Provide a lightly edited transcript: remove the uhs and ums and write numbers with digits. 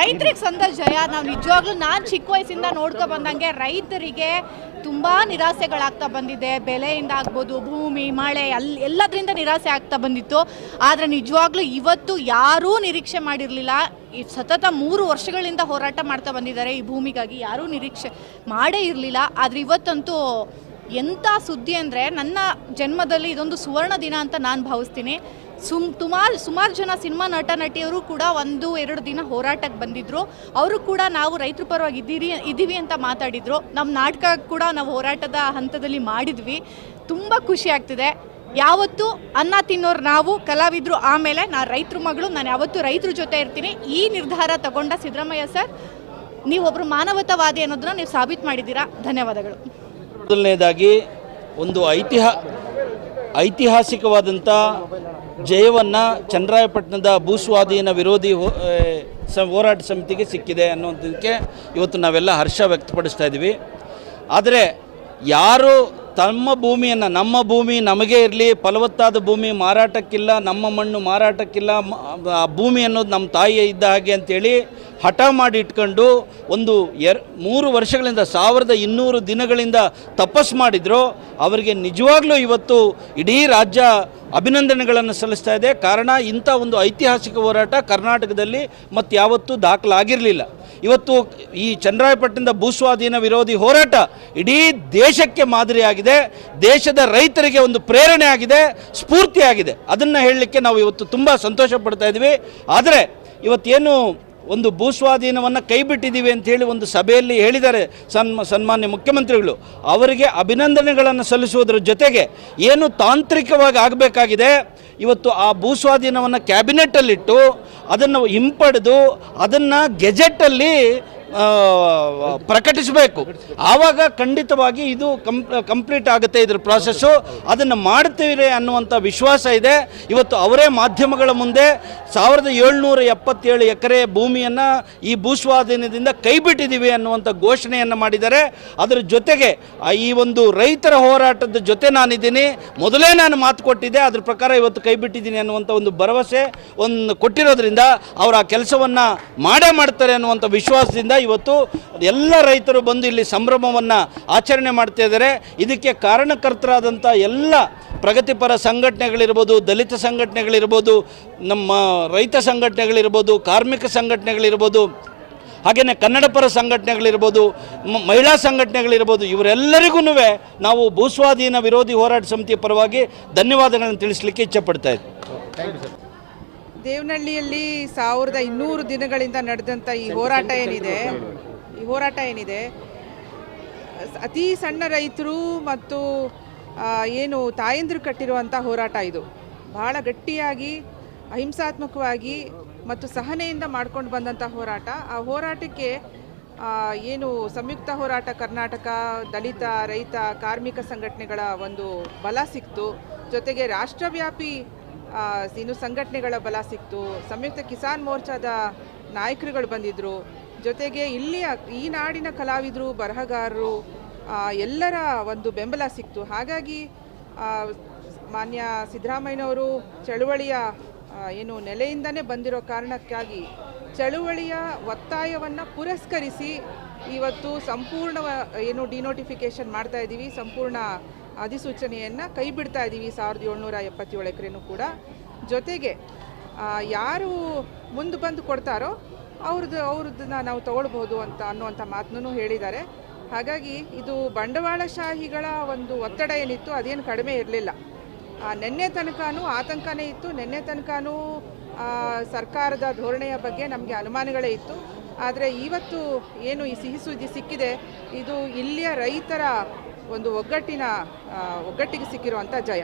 ರೈತರಿಗೆ ಸಂದ ಜಯ. ನಾವು ನಿಜವಾಗ್ಲೂ ನಾನು ಚಿಕ್ಕ ವಯಸ್ಸಿಂದ ನೋಡ್ಕೊ ಬಂದಂಗೆ ರೈತರಿಗೆ ತುಂಬ ನಿರಾಸೆಗಳಾಗ್ತಾ ಬಂದಿದೆ. ಬೆಲೆಯಿಂದ ಆಗ್ಬೋದು, ಭೂಮಿ, ಮಳೆ ಎಲ್ಲದರಿಂದ ನಿರಾಸೆ ಆಗ್ತಾ ಬಂದಿತ್ತು. ಆದರೆ ನಿಜವಾಗ್ಲೂ ಇವತ್ತು ಯಾರೂ ನಿರೀಕ್ಷೆ ಮಾಡಿರಲಿಲ್ಲ. ಈ ಸತತ 3 ವರ್ಷಗಳಿಂದ ಹೋರಾಟ ಮಾಡ್ತಾ ಬಂದಿದ್ದಾರೆ ಈ ಭೂಮಿಗಾಗಿ. ಯಾರೂ ನಿರೀಕ್ಷೆ ಮಾಡೇ ಇರಲಿಲ್ಲ. ಆದರೆ ಇವತ್ತಂತೂ ಎಂಥ ಸುದ್ದಿ ಅಂದರೆ, ನನ್ನ ಜನ್ಮದಲ್ಲಿ ಇದೊಂದು ಸುವರ್ಣ ದಿನ ಅಂತ ನಾನು ಭಾವಿಸ್ತೀನಿ. ಸುಮಾರು ಜನ ಸಿನಿಮಾ ನಟ ನಟಿಯವರು ಕೂಡ 1-2 ದಿನ ಹೋರಾಟಕ್ಕೆ ಬಂದಿದ್ದರು. ಅವರು ಕೂಡ ನಾವು ರೈತರ ಪರವಾಗಿ ಇದ್ದೀವಿ ಅಂತ ಮಾತಾಡಿದರು. ನಮ್ಮ ನಾಟಕ ಕೂಡ ನಾವು ಹೋರಾಟದ ಹಂತದಲ್ಲಿ ಮಾಡಿದ್ವಿ. ತುಂಬ ಖುಷಿ ಆಗ್ತಿದೆ. ಯಾವತ್ತೂ ಅನ್ನ ತಿನ್ನೋರು ನಾವು ಕಲಾವಿದರು. ಆಮೇಲೆ ನಾನು ರೈತರ ಮಗಳು, ನಾನು ಯಾವತ್ತೂ ರೈತರ ಜೊತೆ ಇರ್ತೀನಿ. ಈ ನಿರ್ಧಾರ ತಗೊಂಡ ಸಿದ್ದರಾಮಯ್ಯ ಸರ್, ನೀವೊಬ್ಬರು ಮಾನವತಾವಾದಿ ಅನ್ನೋದನ್ನ ನೀವು ಸಾಬೀತು ಮಾಡಿದ್ದೀರಾ. ಧನ್ಯವಾದಗಳು. ಮೊದಲನೇದಾಗಿ ಒಂದು ಐತಿಹಾಸಿಕವಾದಂಥ ಜಯವನ್ನು ಚನ್ನರಾಯಪಟ್ಟಣದ ಭೂಸ್ವಾಧೀನ ವಿರೋಧಿ ಹೋರಾಟ ಸಮಿತಿಗೆ ಸಿಕ್ಕಿದೆ ಅನ್ನೋದಕ್ಕೆ ಇವತ್ತು ನಾವೆಲ್ಲ ಹರ್ಷ ವ್ಯಕ್ತಪಡಿಸ್ತಾ ಇದ್ದೀವಿ. ಆದರೆ ಯಾರು ತಮ್ಮ ಭೂಮಿಯನ್ನು, ನಮ್ಮ ಭೂಮಿ ನಮಗೆ ಇರಲಿ, ಫಲವತ್ತಾದ ಭೂಮಿ ಮಾರಾಟಕ್ಕಿಲ್ಲ, ನಮ್ಮ ಮಣ್ಣು ಮಾರಾಟಕ್ಕಿಲ್ಲ, ಭೂಮಿ ಅನ್ನೋದು ನಮ್ಮ ತಾಯಿ ಇದ್ದ ಹಾಗೆ ಅಂತೇಳಿ ಹಠ ಮಾಡಿ ಇಟ್ಕೊಂಡು 3 ವರ್ಷಗಳಿಂದ 1200 ದಿನಗಳಿಂದ ತಪಸ್ಸು ಮಾಡಿದ್ರು. ಅವರಿಗೆ ನಿಜವಾಗ್ಲೂ ಇವತ್ತು ಇಡೀ ರಾಜ್ಯ ಅಭಿನಂದನೆಗಳನ್ನು ಸಲ್ಲಿಸ್ತಾ ಇದೆ. ಕಾರಣ ಇಂಥ ಒಂದು ಐತಿಹಾಸಿಕ ಹೋರಾಟ ಕರ್ನಾಟಕದಲ್ಲಿ ಮತ್ತು ಯಾವತ್ತೂ ದಾಖಲಾಗಿರಲಿಲ್ಲ. ಇವತ್ತು ಈ ಚನ್ನರಾಯಪಟ್ಟಣದ ಭೂಸ್ವಾಧೀನ ವಿರೋಧಿ ಹೋರಾಟ ಇಡೀ ದೇಶಕ್ಕೆ ಮಾದರಿಯಾಗಿದೆ. ದೇಶದ ರೈತರಿಗೆ ಒಂದು ಪ್ರೇರಣೆ ಆಗಿದೆ, ಸ್ಫೂರ್ತಿಯಾಗಿದೆ. ಅದನ್ನು ಹೇಳಲಿಕ್ಕೆ ನಾವು ಇವತ್ತು ತುಂಬ ಸಂತೋಷ ಪಡ್ತಾ ಇದ್ದೀವಿ. ಆದರೆ ಇವತ್ತೇನು ಒಂದು ಭೂಸ್ವಾಧೀನವನ್ನು ಕೈ ಬಿಟ್ಟಿದ್ದೀವಿ ಅಂಥೇಳಿ ಒಂದು ಸಭೆಯಲ್ಲಿ ಹೇಳಿದ್ದಾರೆ ಸನ್ಮಾನ್ಯ ಮುಖ್ಯಮಂತ್ರಿಗಳು. ಅವರಿಗೆ ಅಭಿನಂದನೆಗಳನ್ನು ಸಲ್ಲಿಸುವುದರ ಜೊತೆಗೆ ಏನು ತಾಂತ್ರಿಕವಾಗಿ ಆಗಬೇಕಾಗಿದೆ, ಇವತ್ತು ಆ ಭೂಸ್ವಾಧೀನವನ್ನು ಕ್ಯಾಬಿನೆಟ್ಟಲ್ಲಿಟ್ಟು ಅದನ್ನು ಹಿಂಪಡೆದು ಅದನ್ನು ಗೆಜೆಟಲ್ಲಿ ಪ್ರಕಟಿಸಬೇಕು. ಆವಾಗ ಖಂಡಿತವಾಗಿ ಇದು ಕಂಪ್ಲೀಟ್ ಆಗುತ್ತೆ ಇದರ ಪ್ರಾಸೆಸ್ಸು. ಅದನ್ನು ಮಾಡ್ತೀವಿ ಅನ್ನುವಂಥ ವಿಶ್ವಾಸ ಇದೆ. ಇವತ್ತು ಅವರೇ ಮಾಧ್ಯಮಗಳ ಮುಂದೆ 1777 ಎಕರೆ ಭೂಮಿಯನ್ನು ಈ ಭೂಸ್ವಾಧೀನದಿಂದ ಕೈ ಬಿಟ್ಟಿದ್ದೀವಿ ಅನ್ನುವಂಥ ಘೋಷಣೆಯನ್ನು ಮಾಡಿದ್ದಾರೆ. ಅದರ ಜೊತೆಗೆ ಈ ಒಂದು ರೈತರ ಹೋರಾಟದ ಜೊತೆ ನಾನಿದ್ದೀನಿ, ಮೊದಲೇ ನಾನು ಮಾತು ಕೊಟ್ಟಿದ್ದೆ, ಅದ್ರ ಪ್ರಕಾರ ಇವತ್ತು ಕೈ ಬಿಟ್ಟಿದ್ದೀನಿ ಅನ್ನುವಂಥ ಒಂದು ಭರವಸೆ ಕೊಟ್ಟಿರೋದ್ರಿಂದ ಅವರು ಆ ಕೆಲಸವನ್ನು ಮಾಡೇ ಮಾಡ್ತಾರೆ ಅನ್ನುವಂಥ ವಿಶ್ವಾಸದಿಂದ ಇವತ್ತು ಎಲ್ಲ ರೈತರು ಬಂದು ಇಲ್ಲಿ ಸಂಭ್ರಮವನ್ನು ಆಚರಣೆ ಮಾಡ್ತಾ ಇದ್ದಾರೆ. ಇದಕ್ಕೆ ಕಾರಣಕರ್ತರಾದಂಥ ಎಲ್ಲ ಪ್ರಗತಿಪರ ಸಂಘಟನೆಗಳಿರ್ಬೋದು, ದಲಿತ ಸಂಘಟನೆಗಳಿರ್ಬೋದು, ನಮ್ಮ ರೈತ ಸಂಘಟನೆಗಳಿರ್ಬೋದು, ಕಾರ್ಮಿಕ ಸಂಘಟನೆಗಳಿರ್ಬೋದು, ಹಾಗೆಯೇ ಕನ್ನಡ ಪರ ಸಂಘಟನೆಗಳಿರ್ಬೋದು, ಮಹಿಳಾ ಸಂಘಟನೆಗಳಿರ್ಬೋದು, ಇವರೆಲ್ಲರಿಗೂ ನಾವು ಭೂಸ್ವಾಧೀನ ವಿರೋಧಿ ಹೋರಾಟ ಸಮಿತಿಯ ಪರವಾಗಿ ಧನ್ಯವಾದಗಳನ್ನು ತಿಳಿಸಲಿಕ್ಕೆ ಇಚ್ಛೆಪಡ್ತಾ ಇದ್ದೀವಿ. ದೇವನಹಳ್ಳಿಯಲ್ಲಿ 1200 ದಿನಗಳಿಂದ ನಡೆದಂಥ ಈ ಹೋರಾಟ ಏನಿದೆ ಅತಿ ಸಣ್ಣ ರೈತರು ಮತ್ತು ಏನು ತಾಯಂದಿರು ಕಟ್ಟಿರುವಂಥ ಹೋರಾಟ. ಇದು ಬಹಳ ಗಟ್ಟಿಯಾಗಿ, ಅಹಿಂಸಾತ್ಮಕವಾಗಿ ಮತ್ತು ಸಹನೆಯಿಂದ ಮಾಡ್ಕೊಂಡು ಬಂದಂಥ ಹೋರಾಟ. ಆ ಹೋರಾಟಕ್ಕೆ ಏನು ಸಂಯುಕ್ತ ಹೋರಾಟ ಕರ್ನಾಟಕ, ದಲಿತ, ರೈತ, ಕಾರ್ಮಿಕ ಸಂಘಟನೆಗಳ ಒಂದು ಬಲ ಸಿಕ್ತು. ಜೊತೆಗೆ ರಾಷ್ಟ್ರವ್ಯಾಪಿ ಇನ್ನು ಸಂಘಟನೆಗಳ ಬಲ ಸಿಕ್ತು. ಸಂಯುಕ್ತ ಕಿಸಾನ್ ಮೋರ್ಚಾದ ನಾಯಕರುಗಳು ಬಂದಿದ್ದರು. ಜೊತೆಗೆ ಇಲ್ಲಿಯ ಈ ನಾಡಿನ ಕಲಾವಿದರು, ಬರಹಗಾರರು ಎಲ್ಲರ ಒಂದು ಬೆಂಬಲ ಸಿಕ್ತು. ಹಾಗಾಗಿ ಮಾನ್ಯ ಸಿದ್ದರಾಮಯ್ಯನವರು ಚಳುವಳಿಯ ಏನು ನೆಲೆಯಿಂದನೇ ಬಂದಿರೋ ಕಾರಣಕ್ಕಾಗಿ ಚಳುವಳಿಯ ಒತ್ತಾಯವನ್ನು ಪುರಸ್ಕರಿಸಿ ಇವತ್ತು ಸಂಪೂರ್ಣ ಏನು ಡಿನೋಟಿಫಿಕೇಷನ್ ಮಾಡ್ತಾ ಇದ್ದೀವಿ. ಸಂಪೂರ್ಣ ಅಧಿಸೂಚನೆಯನ್ನು ಕೈ ಬಿಡ್ತಾ ಇದ್ದೀವಿ 1777 ಎಕರೆನೂ ಕೂಡ. ಜೊತೆಗೆ ಯಾರು ಮುಂದೆ ಬಂದು ಕೊಡ್ತಾರೋ ಅವ್ರದ್ದನ್ನ ನಾವು ತಗೊಳ್ಬೋದು ಅನ್ನುವಂಥ ಮಾತನ್ನು ಹೇಳಿದ್ದಾರೆ. ಹಾಗಾಗಿ ಇದು ಬಂಡವಾಳಶಾಹಿಗಳ ಒಂದು ಒತ್ತಡ ಏನಿತ್ತು ಅದೇನು ಕಡಿಮೆ ಇರಲಿಲ್ಲ. ನಿನ್ನೆ ತನಕನೂ ಆತಂಕನೇ ಇತ್ತು. ನಿನ್ನೆ ತನಕನೂ ಸರ್ಕಾರದ ಧೋರಣೆಯ ಬಗ್ಗೆ ನಮಗೆ ಅನುಮಾನಗಳೇ ಇತ್ತು. ಆದರೆ ಇವತ್ತು ಏನು ಈ ಸಿಹಿ ಸುದ್ದಿ ಸಿಕ್ಕಿದೆ, ಇದು ಇಲ್ಲಿಯ ರೈತರ ಒಂದು ಒಗ್ಗಟ್ಟಿಗೆ ಸಿಕ್ಕಿರುವಂಥ ಜಯ.